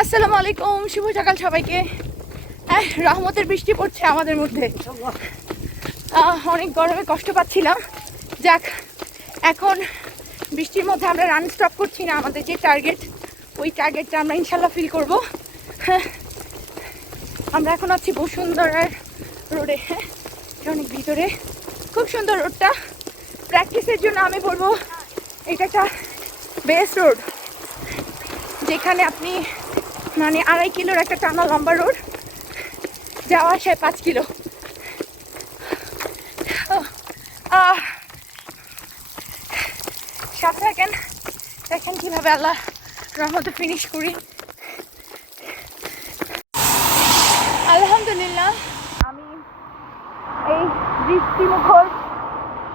আসসালামু আলাইকুম, শুভ সকাল সবাইকে। হ্যাঁ, রহমতের বৃষ্টি পড়ছে আমাদের মধ্যে। অনেক গরমে কষ্ট পাচ্ছিলাম। যাক, এখন বৃষ্টির মধ্যে আমরা রান স্টপ করছি না। আমাদের যে টার্গেট, ওই টার্গেটটা আমরা ইনশাল্লাহ ফিল করবো। হ্যাঁ, আমরা এখন আছি বসুন্ধরার রোডে। হ্যাঁ, অনেক ভিতরে, খুব সুন্দর রোডটা। প্র্যাকটিসের জন্য আমি বলবো এটা একটা বেস্ট রোড, যেখানে আপনি মানে 2.5 কিলোর একটা টানা লম্বা রোড, যাওয়া আসায় 5 কিলো। সাথে দেখেন কিভাবে আল্লাহ রহমতে ফিনিশ করি। আলহামদুলিল্লাহ, আমি এই বৃষ্টিমুখর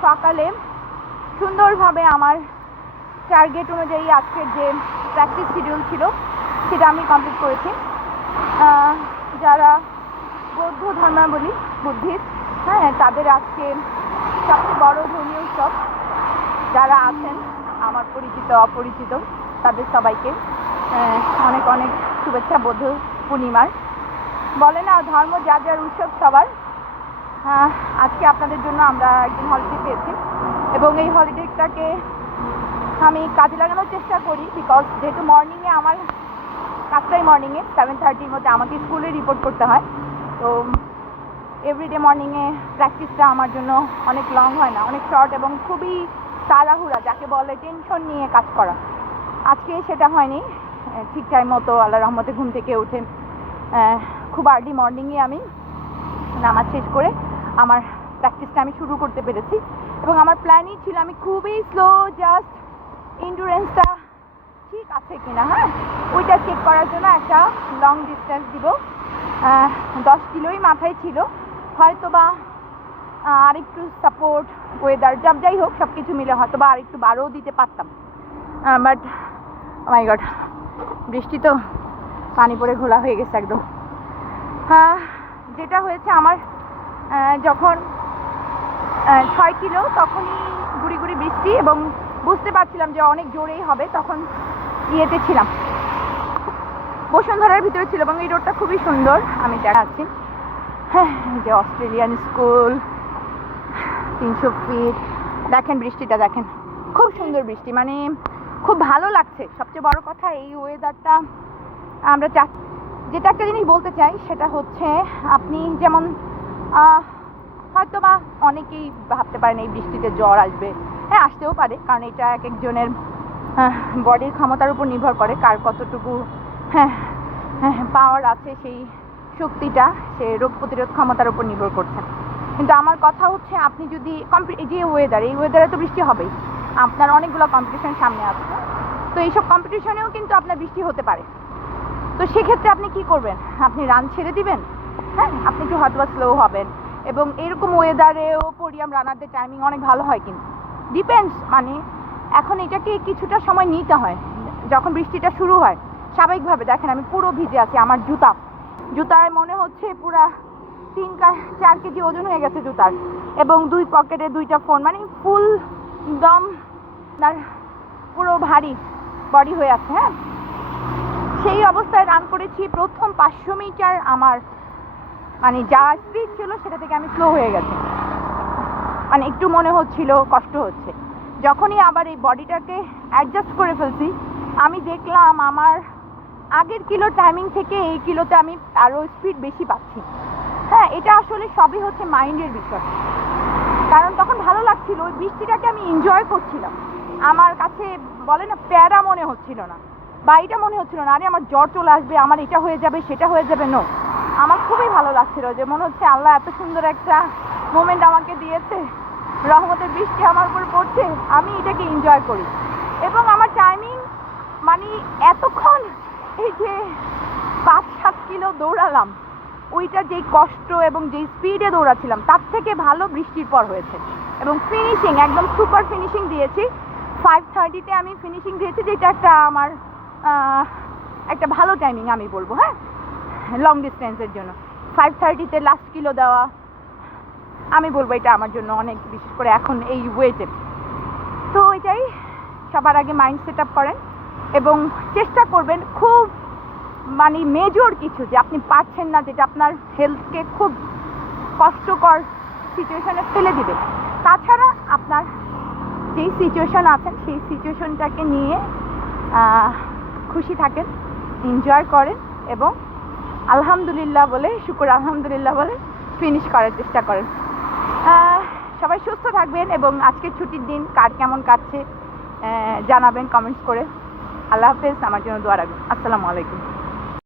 সকালে সুন্দরভাবে আমার টার্গেট অনুযায়ী আজকের যে প্র্যাকটিস শিডিউল ছিল সেটা আমি কমপ্লিট করেছি। যারা বৌদ্ধ ধর্মাবলী বুদ্ধিস্ট, হ্যাঁ, তাদের আজকে সবচেয়ে বড় ধর্মীয় উৎসব। যারা আছেন আমার পরিচিত অপরিচিত, তাদের সবাইকে অনেক অনেক শুভেচ্ছা বৌদ্ধ পূর্ণিমার। বলে না, ধর্ম যার যার উৎসব সবার। আজকে আপনাদের জন্য আমরা একদিন হলিডে পেয়েছি এবং এই হলিডেটাকে আমি কাজে লাগানোর চেষ্টা করি। বিকজ যেহেতু মর্নিংয়ে আমার কাজটাই মর্নিংয়ে 7:30-র মধ্যে আমাকে স্কুলে রিপোর্ট করতে হয়, তো এভরিডে মর্নিংয়ে প্র্যাকটিসটা আমার জন্য অনেক লং হয় না, অনেক শর্ট এবং খুবই তাড়াহুড়া, যাকে বলে টেনশন নিয়ে কাজ করা। আজকে সেটা হয়নি। ঠিক টাইম মতো আল্লাহ রহমতে ঘুম থেকে উঠে খুব আর্লি মর্নিংয়ে আমি নামাজ শেষ করে আমার প্র্যাকটিসটা আমি শুরু করতে পেরেছি। এবং আমার প্ল্যানই ছিল আমি খুবই স্লো, জাস্ট এন্ডুরেন্সটা ঠিক আছে কিনা, হ্যাঁ, ওইটা চেক করার জন্য একটা লং ডিস্টেন্স দিব। 10 কিলোই মাথায় ছিল, হয়তো বা আরেকটু সাপোর্ট, ওয়েদার যাই হোক সব কিছু মিলে হয়তো বা আরেকটু বারও দিতে পারতাম। বাট মাই গড, বৃষ্টি তো পানি পড়ে ঘোলা হয়ে গেছে একদম। যেটা হয়েছে আমার, যখন 6 কিলো তখনই গুড়ি গুড়ি বৃষ্টি এবং বুঝতে পারছিলাম যে অনেক জোরেই হবে। তখন ইয়েতে ছিলাম, বসুন্ধরার ভিতরে ছিল এবং এই রোডটা খুবই সুন্দর। আমি দেখাচ্ছি, হ্যাঁ, যে অস্ট্রেলিয়ান স্কুল 300 ফিট। দেখেন বৃষ্টিটা, দেখেন খুব সুন্দর বৃষ্টি, মানে খুব ভালো লাগছে। সবচেয়ে বড় কথা এই ওয়েদারটা আমরা যেটা একটা জিনিস বলতে চাই সেটা হচ্ছে, আপনি যেমন হয়তো বা অনেকেই ভাবতে পারেন এই বৃষ্টিতে জ্বর আসবে। হ্যাঁ, আসতেও পারে, কারণ এটা এক একজনের বডির ক্ষমতার উপর নির্ভর করে, কার কতটুকু পাওয়ার আছে, সেই শক্তিটা সে রোগ প্রতিরোধ ক্ষমতার উপর নির্ভর করছে। কিন্তু আমার কথা হচ্ছে, আপনি যদি যে ওয়েদার, এই ওয়েদারে তো বৃষ্টি হবেই। আপনার অনেকগুলো কম্পিটিশন সামনে আছে, তো এইসব কম্পিটিশনেও কিন্তু আপনার বৃষ্টি হতে পারে। তো সেক্ষেত্রে আপনি কি করবেন? আপনি রান ছেড়ে দিবেন? হ্যাঁ, আপনি একটু হয়তো বা স্লো হবেন। এবং এরকম ওয়েদারেও পোডিয়াম রানারদের টাইমিং অনেক ভালো হয়, কিন্তু ডিপেন্ডস, মানে এখন এটাকে কিছুটা সময় নিতে হয়। যখন বৃষ্টিটা শুরু হয় স্বাভাবিকভাবে, দেখেন আমি পুরো ভিজে আছি, আমার জুতায় মনে হচ্ছে পুরা 3-4 কেজি ওজন হয়ে গেছে জুতার, এবং 2 পকেটে 2টা ফোন, মানে ফুল দম পুরো ভারী বডি হয়ে আছে। হ্যাঁ, সেই অবস্থায় রান করেছি। প্রথম 500 মিটার আমার মানে যা স্পিড ছিল সেটা থেকে আমি স্লো হয়ে গেছি, মানে একটু মনে হচ্ছিল কষ্ট হচ্ছে। যখনই আবার এই বডিটাকে অ্যাডজাস্ট করে ফেলছি, আমি দেখলাম আমার আগের কিলো টাইমিং থেকে এই কিলোতে আমি আরও স্পিড বেশি পাচ্ছি। হ্যাঁ, এটা আসলে সবই হচ্ছে মাইন্ডের বিষয়। কারণ তখন ভালো লাগছিল, ওই বৃষ্টিটাকে আমি এনজয় করছিলাম। আমার কাছে বলে না, প্যারা মনে হচ্ছিল না, বা এটা মনে হচ্ছিল না আরে আমার জ্বর চলে আসবে, আমার এটা হয়ে যাবে সেটা হয়ে যাবে। নো, আমার খুবই ভালো লাগছিল, যে মনে হচ্ছে আল্লাহ এত সুন্দর একটা মোমেন্ট আমাকে দিয়েছে, রহমতের বৃষ্টি আমার উপর পড়ছে, আমি এটাকে এনজয় করি। এবং আমার টাইমিং, মানে এতক্ষণ এই যে 5-7 কিলো দৌড়ালাম, ওইটা যেই কষ্ট এবং যেই স্পিডে দৌড়াচ্ছিলাম তার থেকে ভালো বৃষ্টির পর হয়েছে। এবং ফিনিশিং একদম সুপার ফিনিশিং দিয়েছি। 5:30-তে আমি ফিনিশিং দিয়েছি, যেটা একটা আমার একটা ভালো টাইমিং আমি বলবো। হ্যাঁ, লং ডিস্টেন্সের জন্য 5:30-তে লাস্ট কিলো দেওয়া, আমি বলবো এটা আমার জন্য অনেক, বিশেষ করে এখন এই ওয়েটে। তো এটাই, সবার আগে মাইন্ড সেট আপ করেন এবং চেষ্টা করবেন খুব মানে মেজর কিছু যে আপনি পারছেন না, যেটা আপনার হেলথকে খুব কষ্টকর সিচুয়েশনে ফেলে দিবে। তাছাড়া আপনার যেই সিচুয়েশন আছেন সেই সিচুয়েশনটাকে নিয়ে খুশি থাকেন, এনজয় করেন এবং আলহামদুলিল্লাহ বলে, শুকর আলহামদুলিল্লাহ বলে ফিনিশ করার চেষ্টা করেন। সবাই সুস্থ থাকবেন এবং আজকের ছুটির দিন কার কেমন কাটছে জানাবেন কমেন্টস করে। আল্লাহ হাফেজ, আমার জন্য দোয়া রাখবেন। আসসালামু আলাইকুম।